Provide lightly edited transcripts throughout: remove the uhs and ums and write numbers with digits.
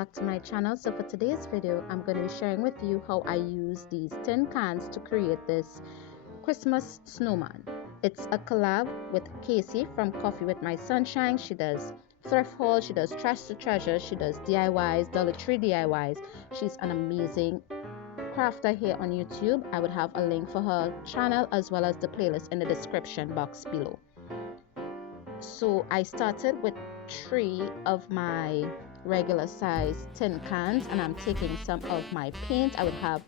back to my channel. So for today's video, I'm going to be sharing with you how I use these tin cans to create this Christmas snowman. It's a collab with Casey from Coffee with My Sunshine. She does thrift haul, she does trash to treasure, she does DIYs, Dollar Tree DIYs. She's an amazing crafter here on YouTube. I would have a link for her channel as well as the playlist in the description box below. So I started with 3 of my regular size tin cans, and I'm taking some of my paint. I would have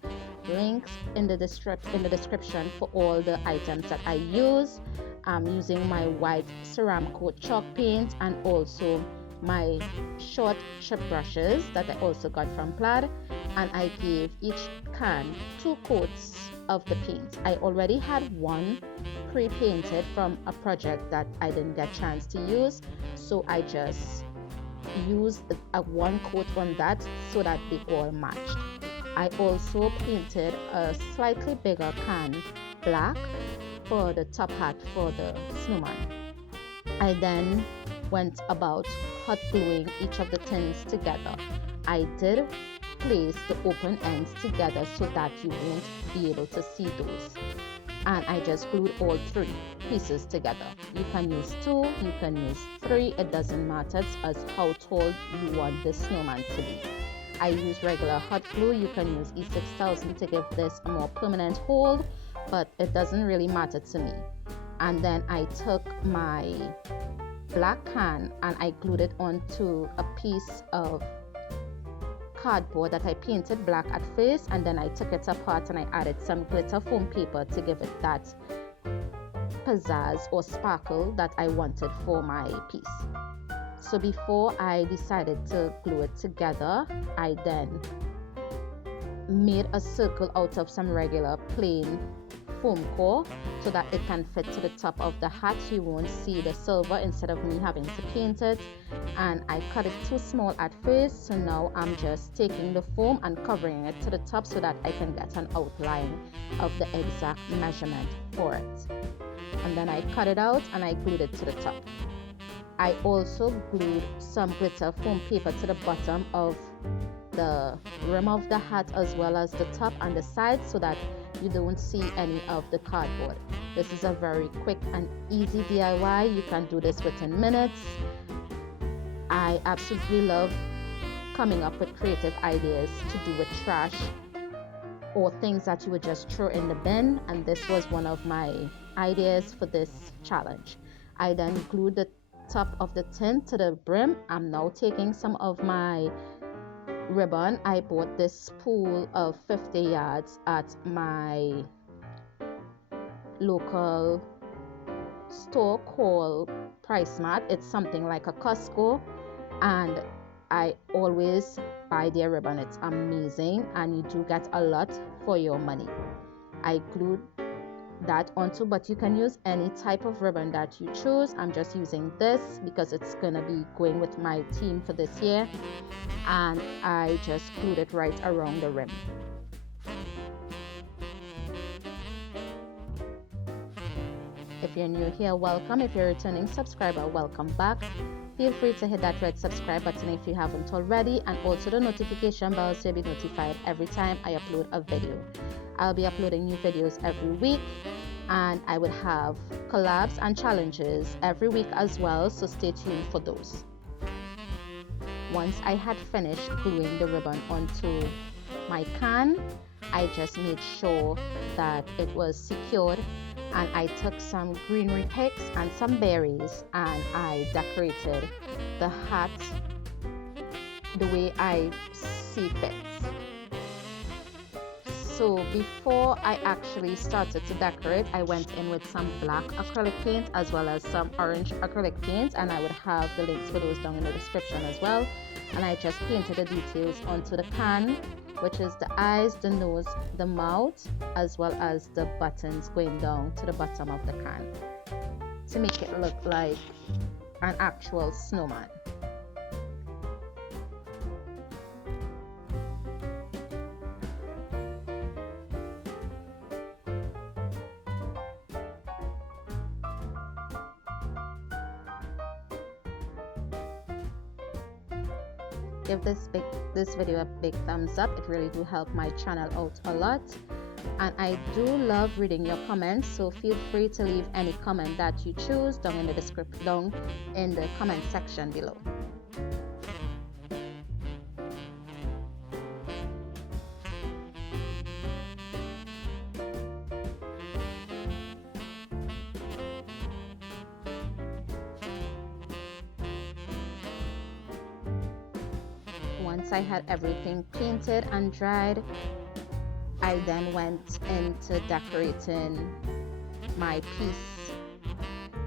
links in the description for all the items that I use. I'm using my white Ceramcoat chalk paint and also my short chip brushes that I also got from Plaid, and I gave each can 2 coats of the paint. I already had one pre-painted from a project that I didn't get a chance to use, so I just used a 1 coat on that so that they all matched. I also painted a slightly bigger can black for the top hat for the snowman. I then went about hot gluing each of the tins together. I did place the open ends together so that you won't be able to see those, and I just glued all 3 pieces together. You can use 2, you can use 3, it doesn't matter as how tall you want the snowman to be. I use regular hot glue. You can use E6000 to give this a more permanent hold, but it doesn't really matter to me. And then I took my black can and I glued it onto a piece of cardboard that I painted black at first, and then I took it apart and I added some glitter foam paper to give it that pizzazz or sparkle that I wanted for my piece. So before I decided to glue it together, I then made a circle out of some regular plain foam core so that it can fit to the top of the hat. You won't see the silver instead of me having to paint it, and I cut it too small at first, so now I'm just taking the foam and covering it to the top so that I can get an outline of the exact measurement for it. And then I cut it out and I glued it to the top. I also glued some glitter foam paper to the bottom of the rim of the hat as well as the top and the sides so that you don't see any of the cardboard. This is a very quick and easy DIY. You can do this within minutes. I absolutely love coming up with creative ideas to do with trash or things that you would just throw in the bin, and this was one of my ideas for this challenge. I then glued the top of the tin to the brim. I'm now taking some of my ribbon. I bought this spool of 50 yards at my local store called Price Mart. It's something like a Costco, and I always buy their ribbon. It's amazing and you do get a lot for your money. I glued that onto, but you can use any type of ribbon that you choose. I'm just using this because it's gonna be going with my theme for this year, and I just glued it right around the rim. If you're new here, welcome. If you're a returning subscriber, welcome back. Feel free to hit that red subscribe button if you haven't already, and also the notification bell so you'll be notified every time I upload a video. I'll be uploading new videos every week, and I will have collabs and challenges every week as well, so stay tuned for those. Once I had finished gluing the ribbon onto my can, I just made sure that it was secured, and I took some greenery picks and some berries and I decorated the hat the way I see fit. So before I actually started to decorate, I went in with some black acrylic paint as well as some orange acrylic paint, and I would have the links for those down in the description as well. And I just painted the details onto the can, which is the eyes, the nose, the mouth, as well as the buttons going down to the bottom of the can to make it look like an actual snowman. give this video a big thumbs up. It really do help my channel out a lot, and I do love reading your comments, so feel free to leave any comment that you choose down in the comment section below. Once I had everything painted and dried, I then went into decorating my piece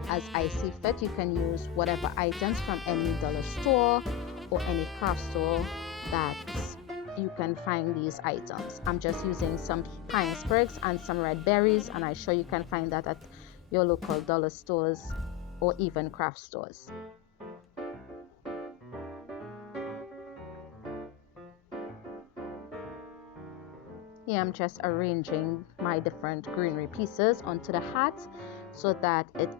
as I see fit. You can use whatever items from any dollar store or any craft store that you can find these items. I'm just using some pine sprigs and some red berries, and I'm sure you can find that at your local dollar stores or even craft stores. Here I'm just arranging my different greenery pieces onto the hat so that it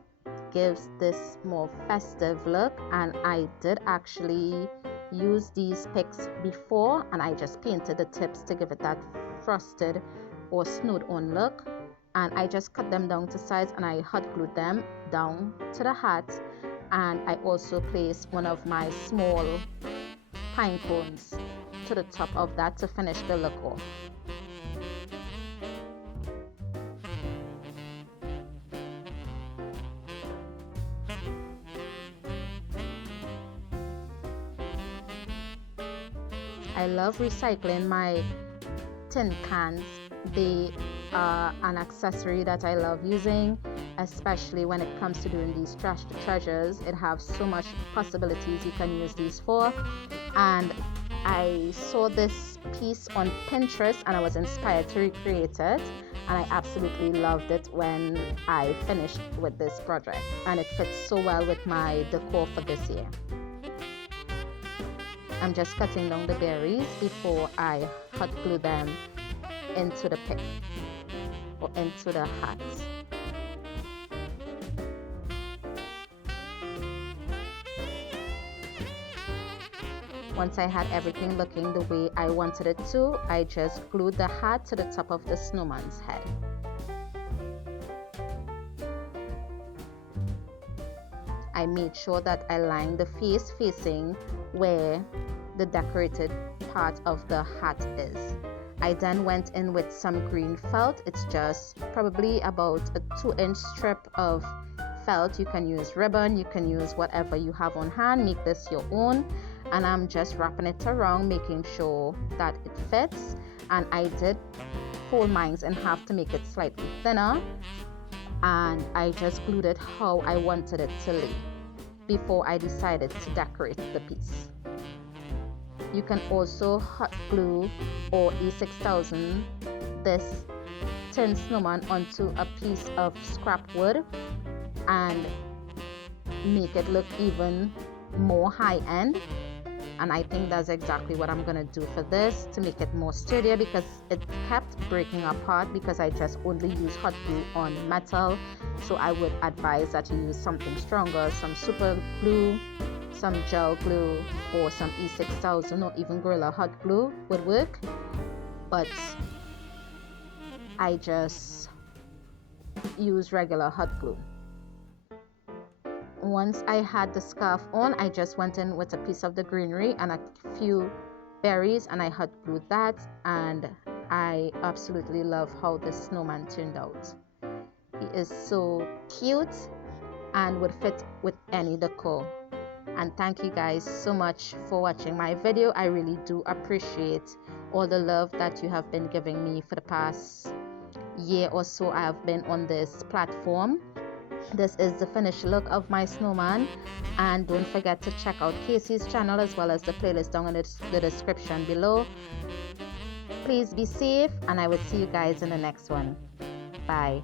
gives this more festive look. And I did actually use these picks before, and I just painted the tips to give it that frosted or snowed on look, and I just cut them down to size and I hot glued them down to the hat. And I also placed one of my small pine cones to the top of that to finish the look off. I love recycling my tin cans. They are an accessory that I love using, especially when it comes to doing these trash to treasures. It has so much possibilities you can use these for. And I saw this piece on Pinterest and I was inspired to recreate it, and I absolutely loved it when I finished with this project, and it fits so well with my decor for this year. I'm just cutting down the berries before I hot glue them into the pick or into the hat. Once I had everything looking the way I wanted it to, I just glued the hat to the top of the snowman's head. I made sure that I lined the face facing where the decorated part of the hat is. I then went in with some green felt. It's just probably about a 2-inch strip of felt. You can use ribbon, you can use whatever you have on hand, make this your own. And I'm just wrapping it around, making sure that it fits. And I did fold mine in half to make it slightly thinner, and I just glued it how I wanted it to lay before I decided to decorate the piece. You can also hot glue or E6000 this tin snowman onto a piece of scrap wood and make it look even more high-end. And I think that's exactly what I'm gonna do for this to make it more sturdier, because it kept breaking apart because I just only use hot glue on metal. So I would advise that you use something stronger, some super glue, some gel glue, or some E6000 or even Gorilla hot glue would work. But I just use regular hot glue. Once I had the scarf on, I just went in with a piece of the greenery and a few berries and I hot glued that, and I absolutely love how this snowman turned out. He is so cute and would fit with any decor. And thank you guys so much for watching my video. I really do appreciate all the love that you have been giving me for the past year or so I have been on this platform. This is the finished look of my snowman, and don't forget to check out Casey's channel as well as the playlist down in the description below. Please be safe, and I will see you guys in the next one. Bye.